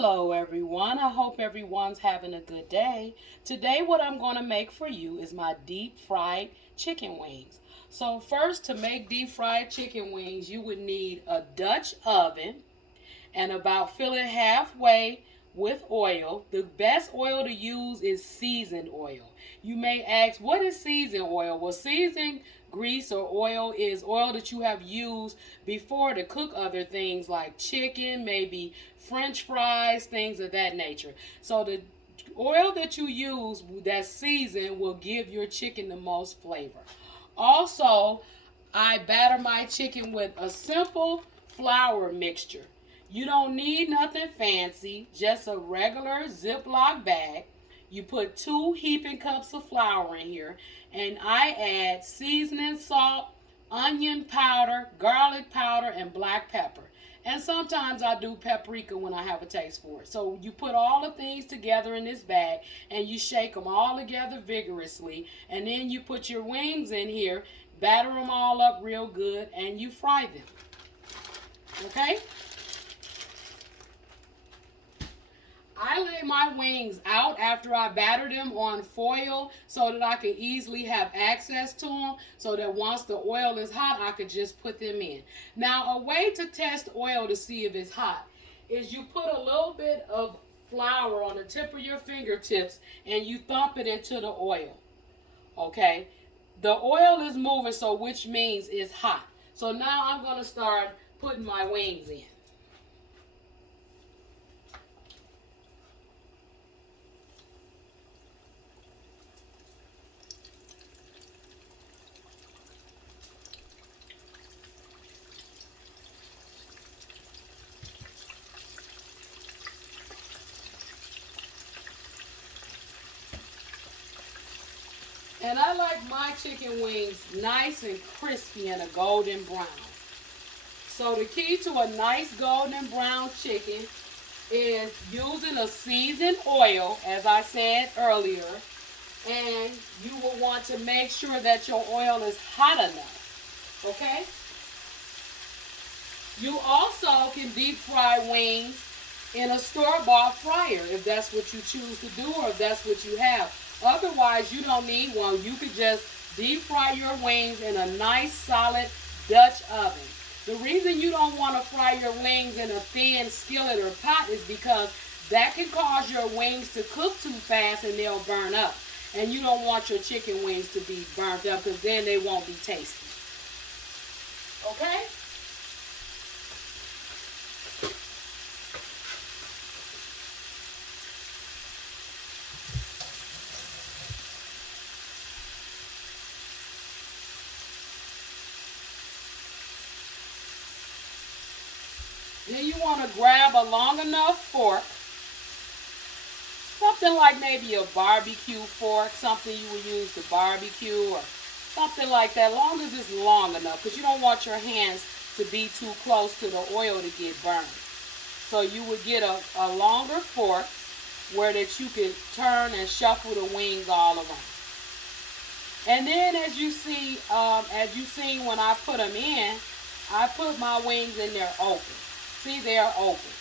Hello everyone. I hope everyone's having a good day. Today what I'm going to make for you is my deep fried chicken wings. So first, to make deep fried chicken wings, you would need a Dutch oven and about fill it halfway with oil. The best oil to use is seasoned oil. You may ask, what is seasoned oil? Well, seasoned grease or oil is oil that you have used before to cook other things like chicken, maybe French fries, things of that nature. So the oil that you use that's seasoned will give your chicken the most flavor. Also, I batter my chicken with a simple flour mixture. You don't need nothing fancy, just a regular Ziploc bag. You put 2 heaping cups of flour in here, and I add seasoning salt, onion powder, garlic powder, and black pepper. And sometimes I do paprika when I have a taste for it. So you put all the things together in this bag and you shake them all together vigorously. And then you put your wings in here, batter them all up real good, and you fry them. Okay? I lay my wings out after I batter them on foil so that I can easily have access to them, so that once the oil is hot, I could just put them in. Now, a way to test oil to see if it's hot is you put a little bit of flour on the tip of your fingertips and you thump it into the oil. Okay? The oil is moving, so which means it's hot. So now I'm going to start putting my wings in. And I like my chicken wings nice and crispy and a golden brown. So the key to a nice golden brown chicken is using a seasoned oil, as I said earlier. And you will want to make sure that your oil is hot enough. Okay? You also can deep fry wings in a store-bought fryer if that's what you choose to do or if that's what you have. Otherwise, you don't need one. You could just deep fry your wings in a nice solid Dutch oven. The reason you don't want to fry your wings in a thin skillet or pot is because that can cause your wings to cook too fast and they'll burn up. And you don't want your chicken wings to be burnt up because then they won't be tasty. Okay? Then you want to grab a long enough fork, something like maybe a barbecue fork, something you would use to barbecue or something like that, long as it's long enough, because you don't want your hands to be too close to the oil to get burned. So you would get a longer fork where that you can turn and shuffle the wings all around. And then as you see, as you seen when I put them in, I put my wings in there open. See, they're open.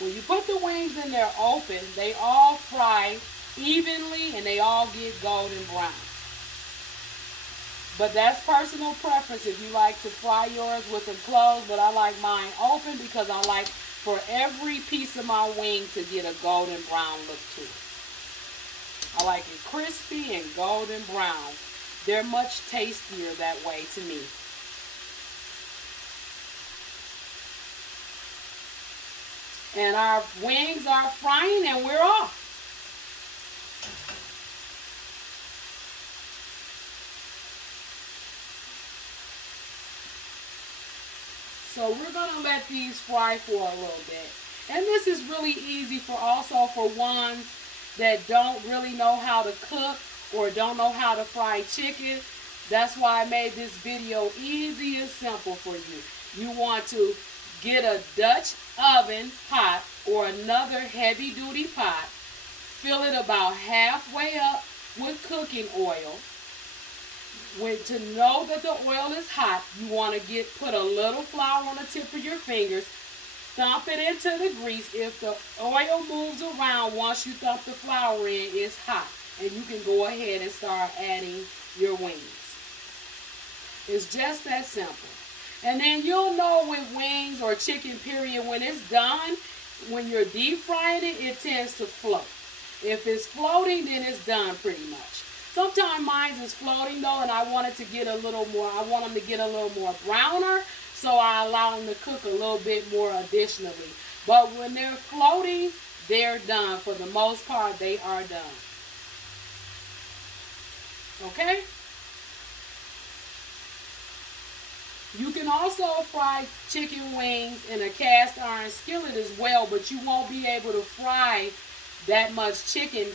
When you put the wings in there open, they all fry evenly and they all get golden brown. But that's personal preference if you like to fry yours with them closed, but I like mine open because I like for every piece of my wing to get a golden brown look to it. I like it crispy and golden brown. They're much tastier that way to me. And our wings are frying and we're off. So we're going to let these fry for a little bit. And this is really easy for also for ones that don't really know how to cook or don't know how to fry chicken. That's why I made this video easy and simple for you. You want to get a Dutch oven pot or another heavy duty pot. Fill it about halfway up with cooking oil. To know that the oil is hot, you want to put a little flour on the tip of your fingers, Thump it into the grease. If the oil moves around once you thump the flour in, it's hot. And you can go ahead and start adding your wings. It's just that simple. And then you'll know with wings or chicken period, when it's done, when you're deep frying it, it tends to float. If it's floating, then it's done pretty much. Sometimes mine is floating though, and I want it to get a little more, I want them to get a little more browner, so I allow them to cook a little bit more additionally. But when they're floating, they're done. For the most part, they are done. Okay? You can also fry chicken wings in a cast iron skillet as well, but you won't be able to fry that much chicken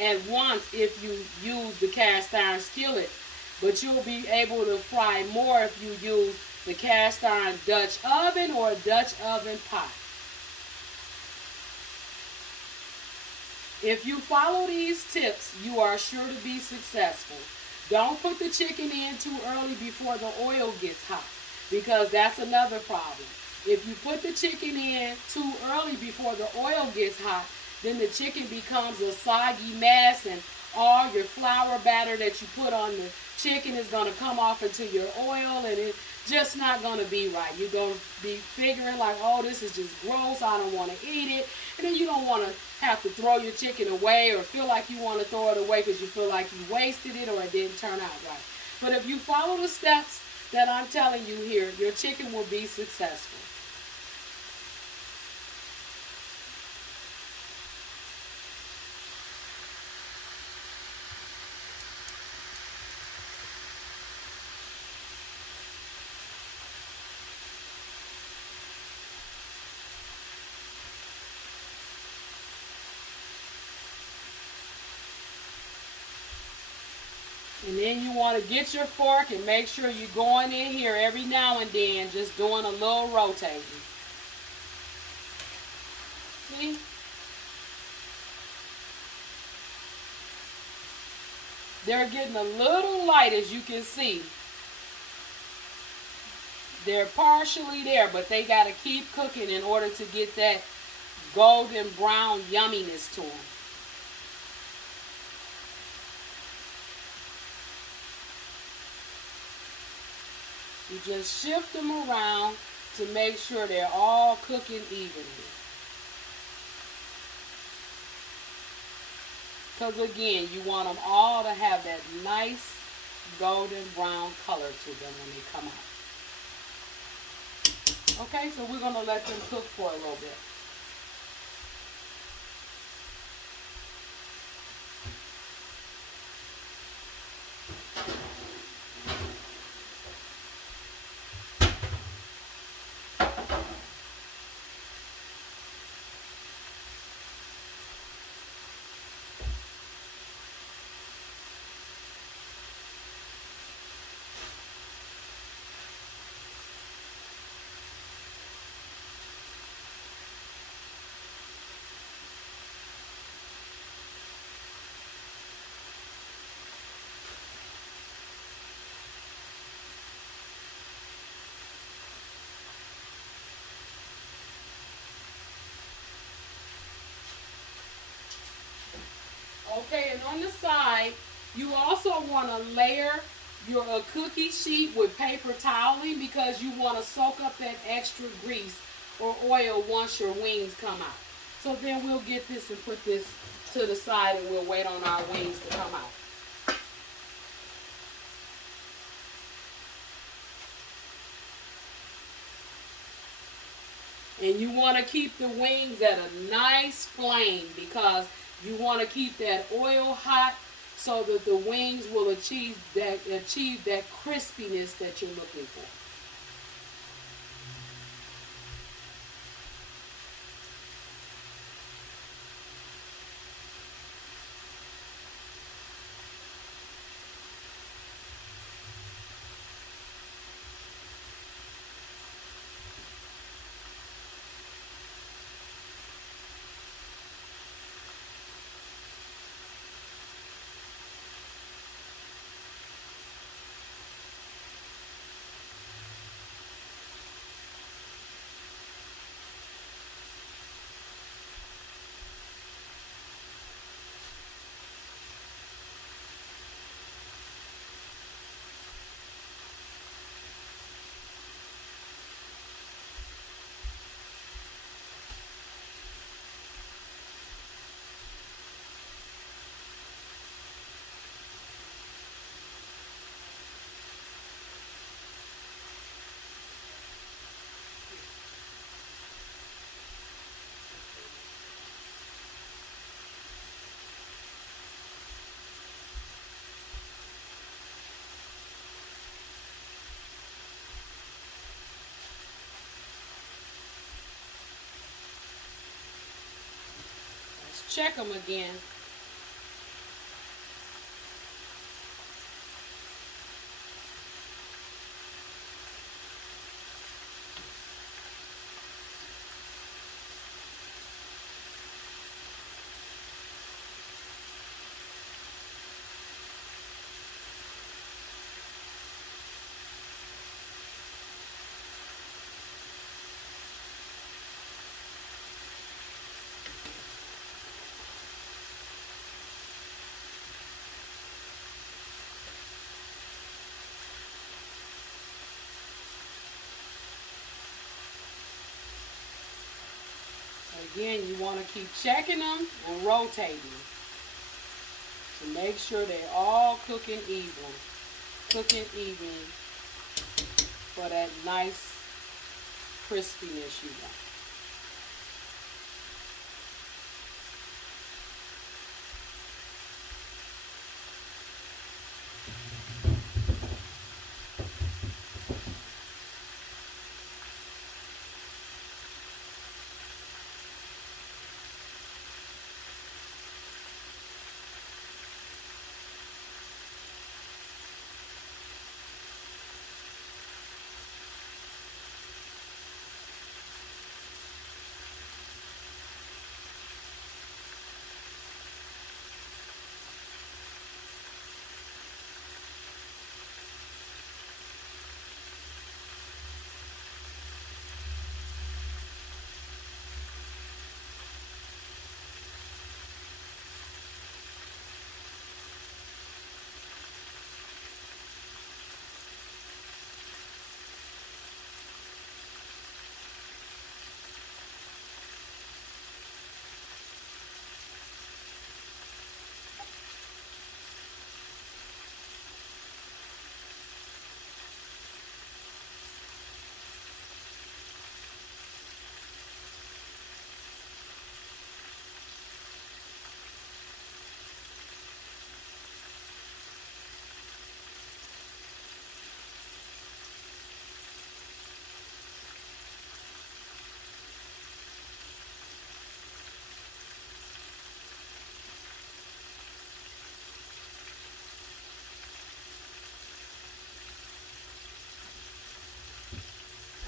at once if you use the cast iron skillet. But you'll be able to fry more if you use the cast iron Dutch oven or Dutch oven pot. If you follow these tips, you are sure to be successful. Don't put the chicken in too early before the oil gets hot, because that's another problem. If you put the chicken in too early before the oil gets hot, then the chicken becomes a soggy mess, and all your flour batter that you put on the chicken is going to come off into your oil, and it's just not going to be right. You're going to be figuring like, oh, this is just gross, I don't want to eat it. And then you don't want to have to throw your chicken away or feel like you want to throw it away because you feel like you wasted it or it didn't turn out right. But if you follow the steps that I'm telling you here, your chicken will be successful. And then you want to get your fork and make sure you're going in here every now and then, just doing a little rotating. See? They're getting a little light, as you can see. They're partially there, but they got to keep cooking in order to get that golden brown yumminess to them. You just shift them around to make sure they're all cooking evenly. Because again, you want them all to have that nice golden brown color to them when they come out. Okay, so we're going to let them cook for a little bit. Okay, and on the side, you also want to layer your cookie sheet with paper toweling because you want to soak up that extra grease or oil once your wings come out. So then we'll get this and put this to the side and we'll wait on our wings to come out. And you want to keep the wings at a nice flame because you want to keep that oil hot so that the wings will achieve that crispiness that you're looking for. check them again. Again, you want to keep checking them and rotating them to make sure they're all cooking even for that nice crispiness you want.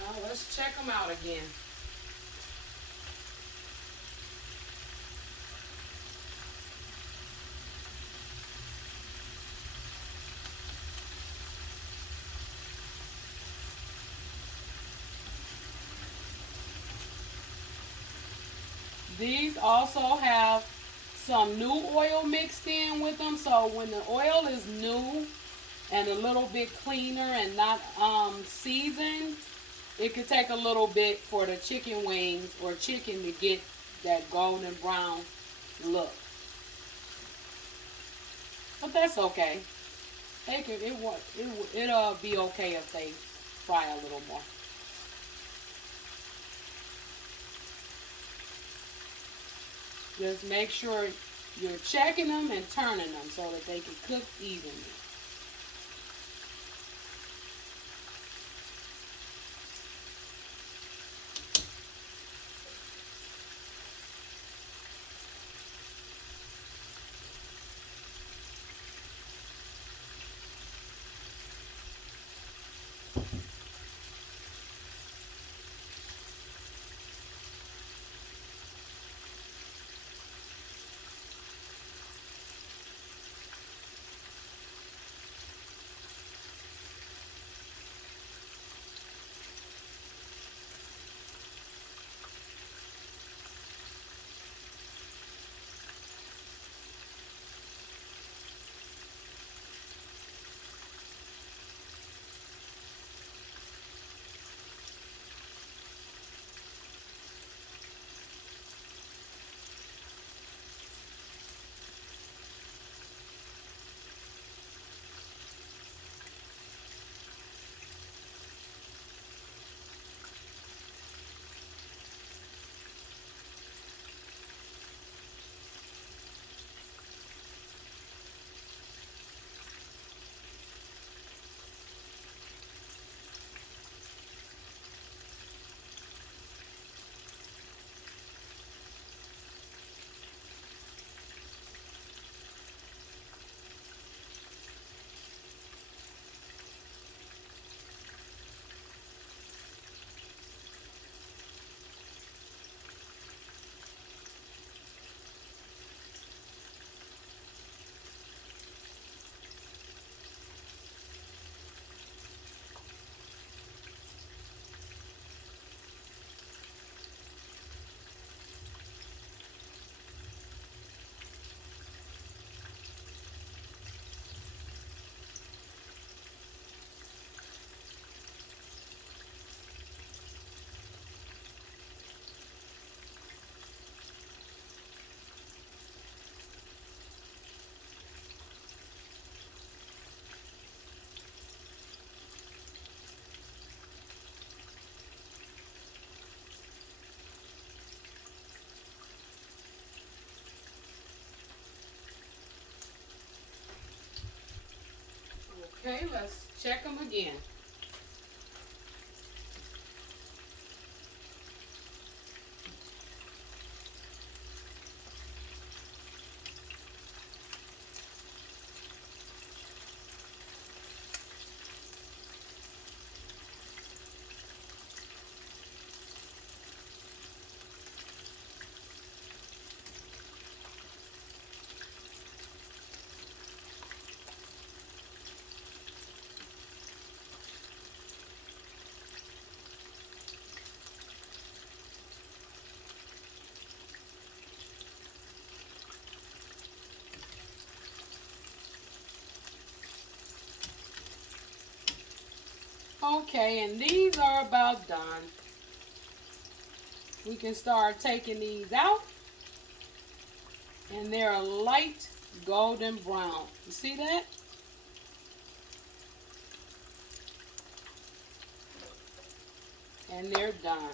Now let's check them out again. These also have some new oil mixed in with them. So when the oil is new and a little bit cleaner and not seasoned, it could take a little bit for the chicken wings or chicken to get that golden brown look. But that's okay. It'll be okay if they fry a little more. Just make sure you're checking them and turning them so that they can cook evenly. Okay, let's check them again. Okay, and these are about done. We can start taking these out, and they're a light golden brown. You see that? And they're done.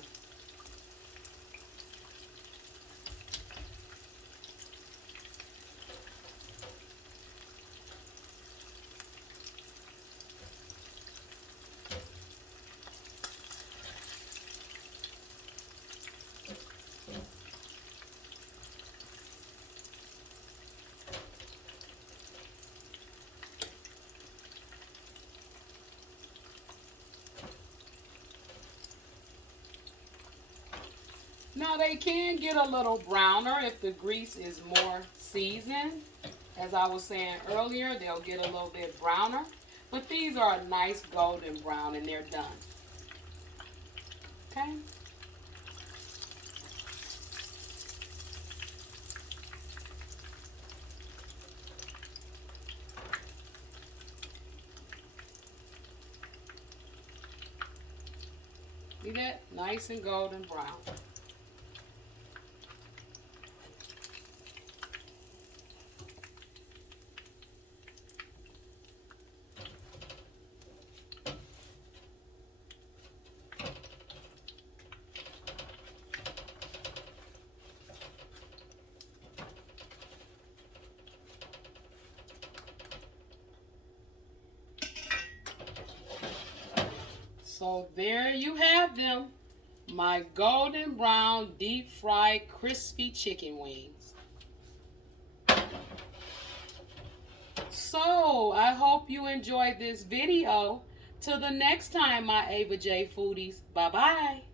Now they can get a little browner if the grease is more seasoned. As I was saying earlier, they'll get a little bit browner. But these are a nice golden brown and they're done. Okay? See that? Nice and golden brown. So there you have them. My golden brown deep fried crispy chicken wings. So I hope you enjoyed this video. Till the next time, my Ava J foodies. Bye bye.